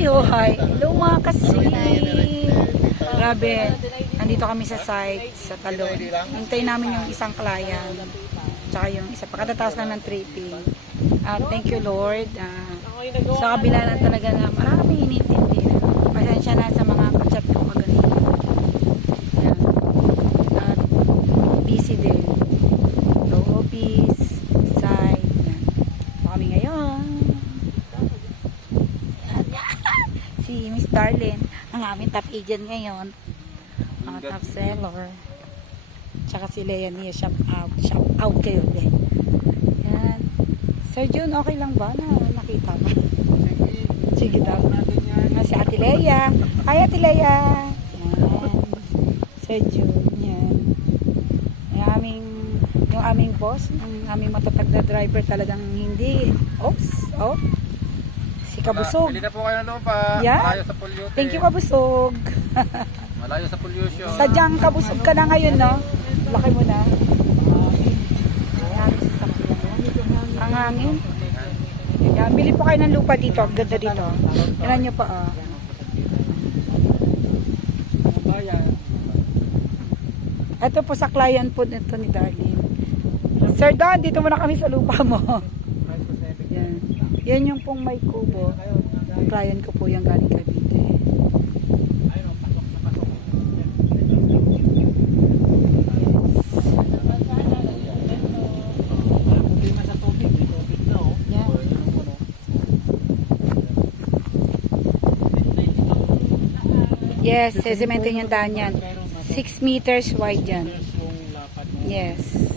tayo. Hi. Hello mga kasi. Grabe. Nandito kami sa site, sa Talon. Hintay namin yung isang client. Tsaka yung isa. Pagkatapos lang ng tripping. Thank you Lord. Sa kabila lang talaga na marami inintindi. Pasensya na sa mga chat ko magaling. At busy din. Low office, site. Yan. Kami ngayon. Si Miss Darlene, ang aming top agent ngayon. Mga top seller. Tsaka si Lea niya, shop out kayo din. Yan. Sir Jun, okay lang ba na nakita mo? Sige daw. Si Ate Lea. Hi Ate Lea. Yan. Sir Jun. Yan. Yung aming boss, yung aming matatag na driver talagang hindi. Oops. Oh. Si Kabusog. Pili na po kayo ng lupa. Yeah. Malayo sa pollution. Thank you Kabusog. Malayo sa pollution. Sadyang kabusog ka na ngayon, no? Laki mo na. Ang hangin. Yan, bili po kayo ng lupa dito. Ang ganda dito. Yan nyo pa, ah. Ito po sa client po nito ni Darlene. Sir Don, dito muna kami sa lupa mo. Yan. Yan yung pong may kubo. Client ko po yung galing Cavite. Yes, sesemento yung daan yan. 6 meters wide yan. Yes.